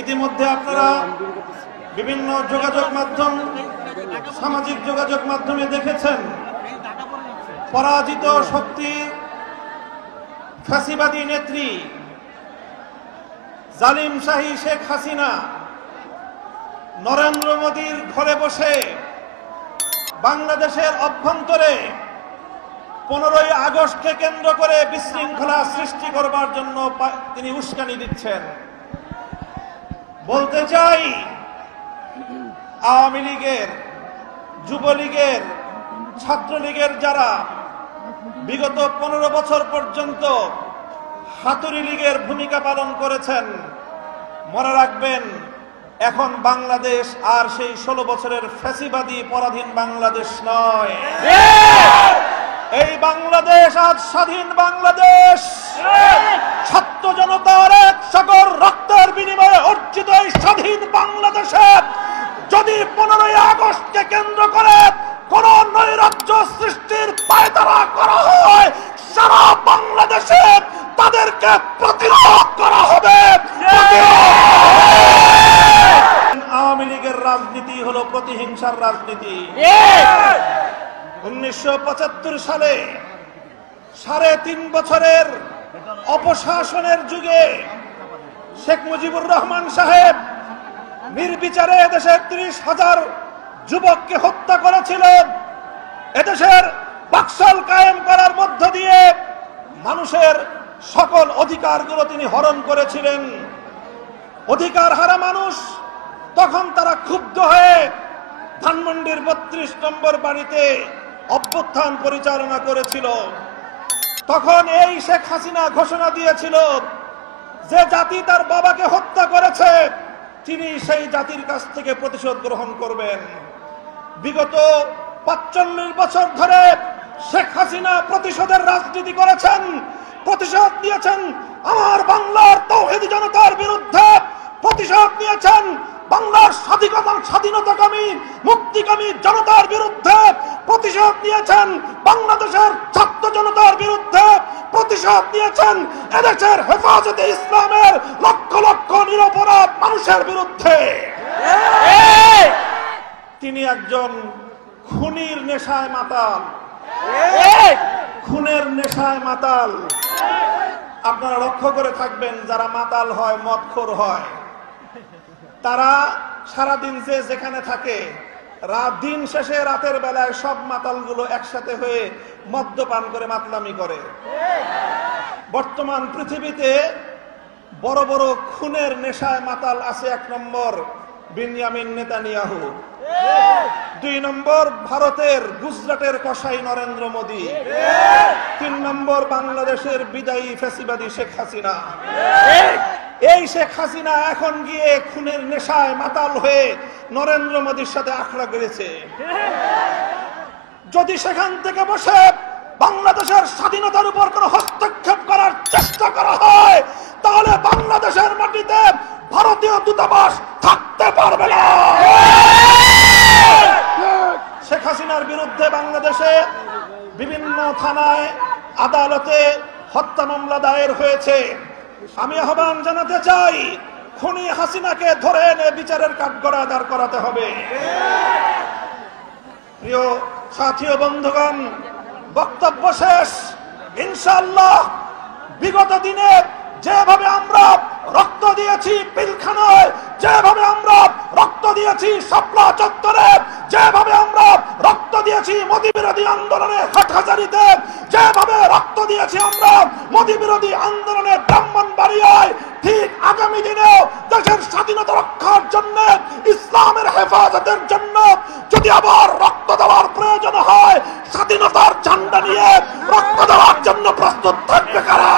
ইতিমধ্যে আপনারা বিভিন্ন যোগাযোগ মাধ্যম, সামাজিক যোগাযোগ মাধ্যমে দেখেছেন পরাজিত শক্তির ফ্যাসিবাদী নেত্রী জালিম শাহী শেখ হাসিনা নরেন্দ্র মোদীর ঘরে বসে বাংলাদেশের অভ্যন্তরে 15ই আগস্টকে কেন্দ্র করে বিশৃঙ্খলা সৃষ্টি করবার জন্য তিনি উস্কানি দিচ্ছেন। বলতে চাই, আওয়ামী লীগের, যুবলীগের, ছাত্রলীগের যারা বিগত 15 বছর পর্যন্ত হাতুড়ি লীগের ভূমিকা পালন করেছেন, মনে রাখবেন এখন বাংলাদেশ আর সেই 16 বছরের ফ্যাসিবাদী পরাধীন বাংলাদেশ নয়। এই বাংলাদেশ আজ স্বাধীন বাংলাদেশ। ছাত্র জনতার এক সাগর রক্তের বিনিময়ে অর্জিত এই স্বাধীন বাংলাদেশে যদি 15ই আগস্টকে কেন্দ্র করে কোন নৈরাজ্য সৃষ্টির পায়তারা করা হয়, সারা বাংলাদেশে তাদেরকে প্রতিরোধ করা হবে। আওয়ামী লীগের রাজনীতি হলো প্রতিহিংসার রাজনীতি। 1975 সালে 3.5 বছরের অপশাসনের যুগে শেখ মুজিবুর রহমান সাহেব নির্বিচারে দেশের 30,000 যুবককে হত্যা করেছিলেন। এদেশের বাকশাল কায়েম করার মধ্য দিয়ে মানুষের সকল অধিকারগুলো তিনি হরণ করেছিলেন। অধিকার হারা মানুষ তখন তারা ক্ষুব্ধ হয়ে ধানমন্ডির 32 নম্বর বাড়িতে অভ্যুত্থান পরিচালনা করেছিল। তখন এই শেখ হাসিনা ঘোষণা দিয়েছিল যে জাতি তার বাবাকে হত্যা করেছে তিনি সেই জাতির কাছ থেকে প্রতিশোধ গ্রহণ করবেন। বিগত 45 বছর ধরে শেখ হাসিনা প্রতিশোধের রাজনীতি করেছেন, প্রতিশোধ নিয়েছেন আমার বাংলার তাওহীদি জনতার বিরুদ্ধে, প্রতিশোধ নিয়েছেন বাংলার স্বাধীনতাকামী মুক্তিকামী জনতার বিরুদ্ধে, প্রতিশোধ নিয়েছেন বাংলাদেশের ছাত্র জনতার বিরুদ্ধে, প্রতিশোধ নিয়েছেন এদেশের হেফাজতে ইসলামের লক্ষ লক্ষ নিরপরাধ মানুষের বিরুদ্ধে। তিনি একজন খুনির নেশায় মাতাল, খুনের নেশায় মাতাল। আপনারা লক্ষ্য করে থাকবেন, যারা মাতাল হয়, মদখোর হয়, তারা সারাদিন যে যেখানে থাকে, দিন শেষে রাতের বেলায় সব মাতালগুলো একসাথে হয়ে মদ্যপান করে মাতলামি করে। বর্তমান পৃথিবীতে বড় বড় খুনের নেশায় মাতাল আছে। 1 নম্বর বিনিয়ামিন নেতানিয়াহু, 2 নম্বর ভারতের গুজরাটের কসাই নরেন্দ্র মোদী, 3 নম্বর বাংলাদেশের বিদায়ী ফ্যাসিবাদী শেখ হাসিনা। এই শেখ হাসিনা এখন গিয়ে খুনের নেশায় মাতাল হয়ে নরেন্দ্র মোদীর সাথে আখড়া করেছে। যদি সেখান থেকে বসে বাংলাদেশের স্বাধীনতার উপর কোনো হস্তক্ষেপ করার চেষ্টা করা হয়, তাহলে বাংলাদেশের মাটিতে ভারতীয় দূতাবাস থাকতে পারবে না। শেখ হাসিনার বিরুদ্ধে বাংলাদেশে বিভিন্ন থানায়, আদালতে হত্যা মামলা দায়ের হয়েছে। আমি আহ্বান জানাতে চাই, খুনি হাসিনাকে ধরে এনে বিচারের কাঠগড়ায় দাঁড় করাতে হবে। প্রিয় সাথী ও বন্ধুগণ, বক্তব্য শেষ। ইনশাআল্লাহ বিগত দিনে যেভাবে আমরা রক্ত দিয়েছি পিলখানায়, যেভাবে আমরা রক্ত দিয়েছি শাপলা চত্বরে, যেভাবে আমরা রক্ত দিয়েছি মোদী বিরোধী আন্দোলনে হাটহাজারীতে, যেভাবে রক্ত দিয়েছি আমরা মোদী বিরোধী আন্দোলনে ব্রাহ্মণবাড়িয়ায়, ঠিক আগামী দিনেও দেশের স্বাধীনতা রক্ষার জন্য, ইসলামের হেফাজতের জন্য যদি আবার রক্ত দেওয়ার প্রয়োজন হয়, স্বাধীনতার ঝান্ডা নিয়ে রক্ত দেওয়ার জন্য প্রস্তুত থাকবে কারা?